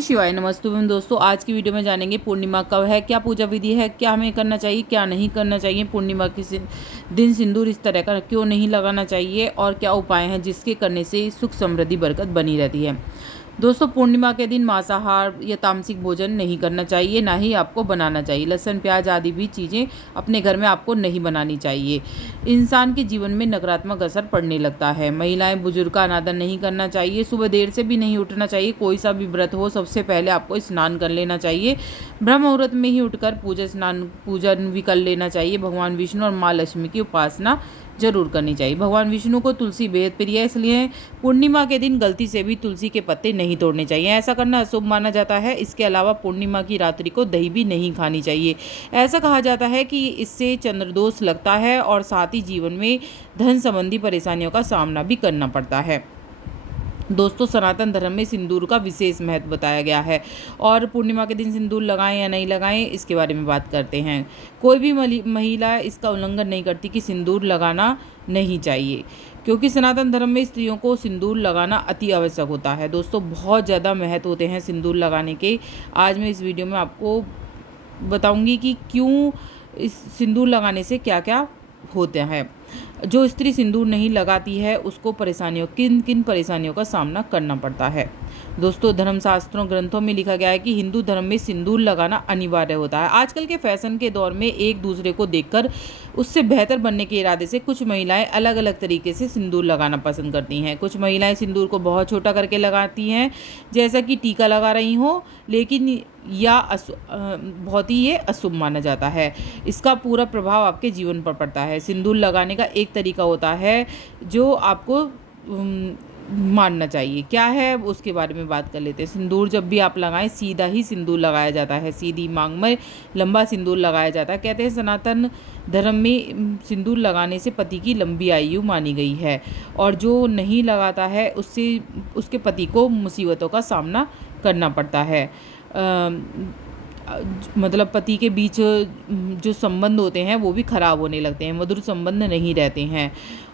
श्री शिवाय नमस्तुभ्यं। दोस्तों, आज की वीडियो में जानेंगे पूर्णिमा कब है, क्या पूजा विधि है, क्या हमें करना चाहिए, क्या नहीं करना चाहिए, पूर्णिमा के दिन सिंदूर इस तरह का क्यों नहीं लगाना चाहिए और क्या उपाय हैं जिसके करने से सुख समृद्धि बरकत बनी रहती है। दोस्तों, पूर्णिमा के दिन मांसाहार या तामसिक भोजन नहीं करना चाहिए, ना ही आपको बनाना चाहिए। लहसुन प्याज आदि भी चीज़ें अपने घर में आपको नहीं बनानी चाहिए। इंसान के जीवन में नकारात्मक असर पड़ने लगता है। महिलाएं बुजुर्ग का अनादर नहीं करना चाहिए। सुबह देर से भी नहीं उठना चाहिए। कोई सा भी व्रत हो, सबसे पहले आपको स्नान कर लेना चाहिए। ब्रह्म मुहूर्त में ही उठकर पूजन भी कर लेना चाहिए। भगवान विष्णु और माँ लक्ष्मी की उपासना जरूर करनी चाहिए। भगवान विष्णु को तुलसी बेहद प्रिय है, इसलिए पूर्णिमा के दिन गलती से भी तुलसी के पत्ते नहीं तोड़ने चाहिए। ऐसा करना अशुभ माना जाता है। इसके अलावा पूर्णिमा की रात्रि को दही भी नहीं खानी चाहिए। ऐसा कहा जाता है कि इससे चंद्रदोष लगता है और साथ ही जीवन में धन संबंधी परेशानियों का सामना भी करना पड़ता है। दोस्तों, सनातन धर्म में सिंदूर का विशेष महत्व बताया गया है और पूर्णिमा के दिन सिंदूर लगाएं या नहीं लगाएं, इसके बारे में बात करते हैं। कोई भी महिला इसका उल्लंघन नहीं करती कि सिंदूर लगाना नहीं चाहिए, क्योंकि सनातन धर्म में स्त्रियों को सिंदूर लगाना अति आवश्यक होता है। दोस्तों, बहुत ज़्यादा महत्व होते हैं सिंदूर लगाने के। आज मैं इस वीडियो में आपको बताऊंगी कि क्यों इस सिंदूर लगाने से क्या क्या होता है। जो स्त्री सिंदूर नहीं लगाती है उसको किन किन परेशानियों का सामना करना पड़ता है। दोस्तों, धर्मशास्त्रों ग्रंथों में लिखा गया है कि हिंदू धर्म में सिंदूर लगाना अनिवार्य होता है। आजकल के फैशन के दौर में एक दूसरे को देखकर उससे बेहतर बनने के इरादे से कुछ महिलाएं अलग अलग तरीके से सिंदूर लगाना पसंद करती हैं। कुछ महिलाएं सिंदूर को बहुत छोटा करके लगाती हैं, जैसा कि टीका लगा रही हो, लेकिन बहुत ही ये अशुभ माना जाता है। इसका पूरा प्रभाव आपके जीवन पर पड़ता है। सिंदूर लगाने का एक तरीका होता है जो आपको मानना चाहिए। क्या है उसके बारे में बात कर लेते हैं। सिंदूर जब भी आप लगाएं, सीधा ही सिंदूर लगाया जाता है। सीधी मांग में लंबा सिंदूर लगाया जाता है। कहते हैं सनातन धर्म में सिंदूर लगाने से पति की लंबी आयु मानी गई है और जो नहीं लगाता है उसके पति को मुसीबतों का सामना करना पड़ता है। मतलब पति के बीच जो संबंध होते हैं वो भी खराब होने लगते हैं, मधुर संबंध नहीं रहते हैं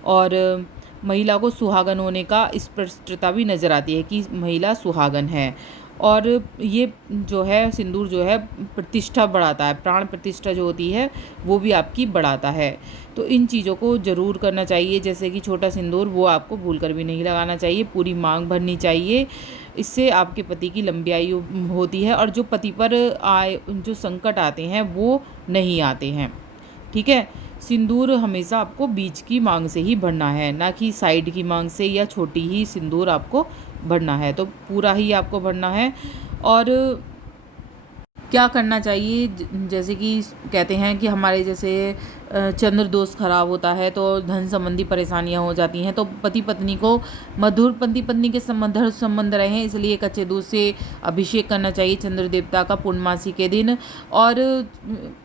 और महिला को सुहागन होने का स्पष्टता भी नज़र आती है कि महिला सुहागन है। और ये जो है सिंदूर जो है प्रतिष्ठा बढ़ाता है, प्राण प्रतिष्ठा जो होती है वो भी आपकी बढ़ाता है। तो इन चीज़ों को ज़रूर करना चाहिए, जैसे कि छोटा सिंदूर वो आपको भूल कर भी नहीं लगाना चाहिए। पूरी मांग भरनी चाहिए। इससे आपके पति की लंबी आयु होती है और जो पति पर जो संकट आते हैं वो नहीं आते हैं। ठीक है। सिंदूर हमेशा आपको बीच की मांग से ही भरना है, ना कि साइड की मांग से या छोटी ही सिंदूर आपको भरना है। तो पूरा ही आपको भरना है। और क्या करना चाहिए, जैसे कि कहते हैं कि हमारे जैसे चंद्र दोष खराब होता है तो धन संबंधी परेशानियां हो जाती हैं, तो पति पत्नी को मधुर पति पत्नी के संबंध रहें, इसलिए कच्चे दूध से अभिषेक करना चाहिए चंद्र देवता का पूर्णमासी के दिन। और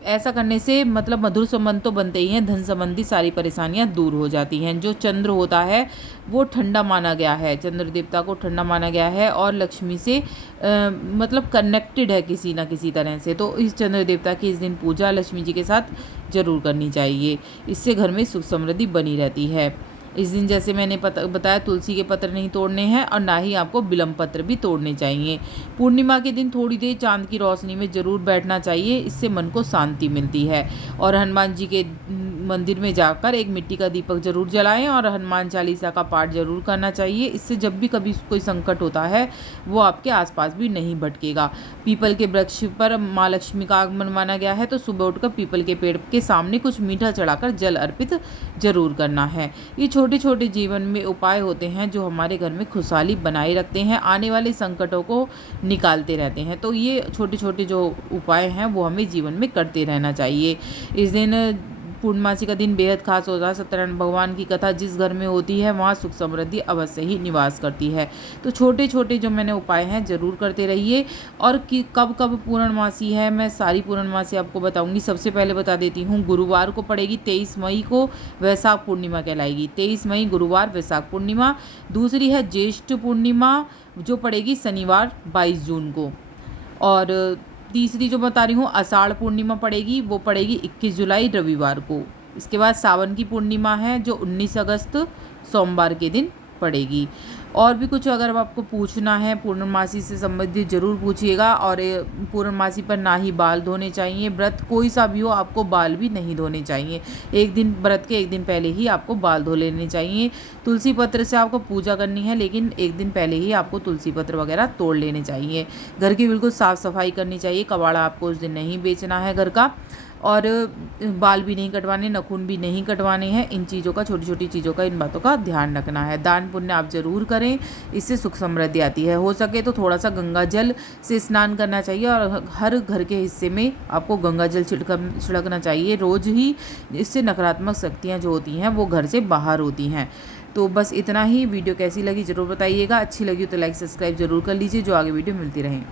ऐसा करने से मतलब मधुर संबंध तो बनते ही हैं, धन संबंधी सारी परेशानियां दूर हो जाती हैं। जो चंद्र होता है वो ठंडा माना गया है, चंद्र देवता को ठंडा माना गया है और लक्ष्मी से मतलब कनेक्टेड है किसी ना किसी तरह से। तो इस चंद्र देवता की इस दिन पूजा लक्ष्मी जी के साथ जरूर करनी चाहिए। इससे घर में सुख समृद्धि बनी रहती है। इस दिन जैसे मैंने बताया, तुलसी के पत्र नहीं तोड़ने हैं और ना ही आपको बिल्व पत्र भी तोड़ने चाहिए। पूर्णिमा के दिन थोड़ी देर चांद की रोशनी में जरूर बैठना चाहिए, इससे मन को शांति मिलती है। और हनुमान जी के मंदिर में जाकर एक मिट्टी का दीपक जरूर जलाएं और हनुमान चालीसा का पाठ जरूर करना चाहिए। इससे जब भी कभी कोई संकट होता है वो आपके आसपास भी नहीं भटकेगा। पीपल के वृक्ष पर माँ लक्ष्मी का आगमन माना गया है, तो सुबह उठकर पीपल के पेड़ के सामने कुछ मीठा चढ़ाकर जल अर्पित जरूर करना है। ये छोटे छोटे जीवन में उपाय होते हैं जो हमारे घर में खुशहाली बनाए रखते हैं, आने वाले संकटों को निकालते रहते हैं। तो ये छोटे छोटे जो उपाय हैं वो हमें जीवन में करते रहना चाहिए। इस दिन पूर्णमासी का दिन बेहद खास होता है। सत्यनारायण भगवान की कथा जिस घर में होती है वहाँ सुख समृद्धि अवश्य ही निवास करती है। तो छोटे छोटे जो मैंने उपाय हैं जरूर करते रहिए। और कि कब कब पूर्णमासी है, मैं सारी पूर्णमासी आपको बताऊंगी। सबसे पहले बता देती हूँ, गुरुवार को पड़ेगी 23 मई को, वैशाख पूर्णिमा कहलाएगी। 23 मई गुरुवार वैशाख पूर्णिमा। दूसरी है ज्येष्ठ पूर्णिमा जो पड़ेगी शनिवार 22 जून को। और तीसरी जो बता रही हूँ आषाढ़ पूर्णिमा पड़ेगी, वो पड़ेगी 21 जुलाई रविवार को। इसके बाद सावन की पूर्णिमा है जो 19 अगस्त सोमवार के दिन पड़ेगी। और भी कुछ अगर आपको पूछना है पूर्णमासी से संबंधित ज़रूर पूछिएगा। और पूर्णमासी पर ना ही बाल धोने चाहिए, व्रत कोई सा भी हो आपको बाल भी नहीं धोने चाहिए। एक दिन व्रत के एक दिन पहले ही आपको बाल धो लेने चाहिए। तुलसी पत्र से आपको पूजा करनी है, लेकिन एक दिन पहले ही आपको तुलसी पत्र वगैरह तोड़ लेने चाहिए। घर की बिल्कुल साफ़ सफाई करनी चाहिए, कबाड़ा आपको उस दिन नहीं बेचना है घर का। और बाल भी नहीं कटवाने, नाखून भी नहीं कटवाने हैं। इन चीज़ों का, छोटी छोटी चीज़ों का, इन बातों का ध्यान रखना है। दान पुण्य आप ज़रूर करें, इससे सुख समृद्धि आती है। हो सके तो थोड़ा सा गंगा जल से स्नान करना चाहिए, और हर घर के हिस्से में आपको गंगा जल छिड़कना चाहिए रोज़ ही। इससे नकारात्मक शक्तियाँ जो होती हैं वो घर से बाहर होती हैं। तो बस इतना ही। वीडियो कैसी लगी ज़रूर बताइएगा। अच्छी लगी तो लाइक सब्सक्राइब ज़रूर कर लीजिए, जो आगे वीडियो मिलती रहें।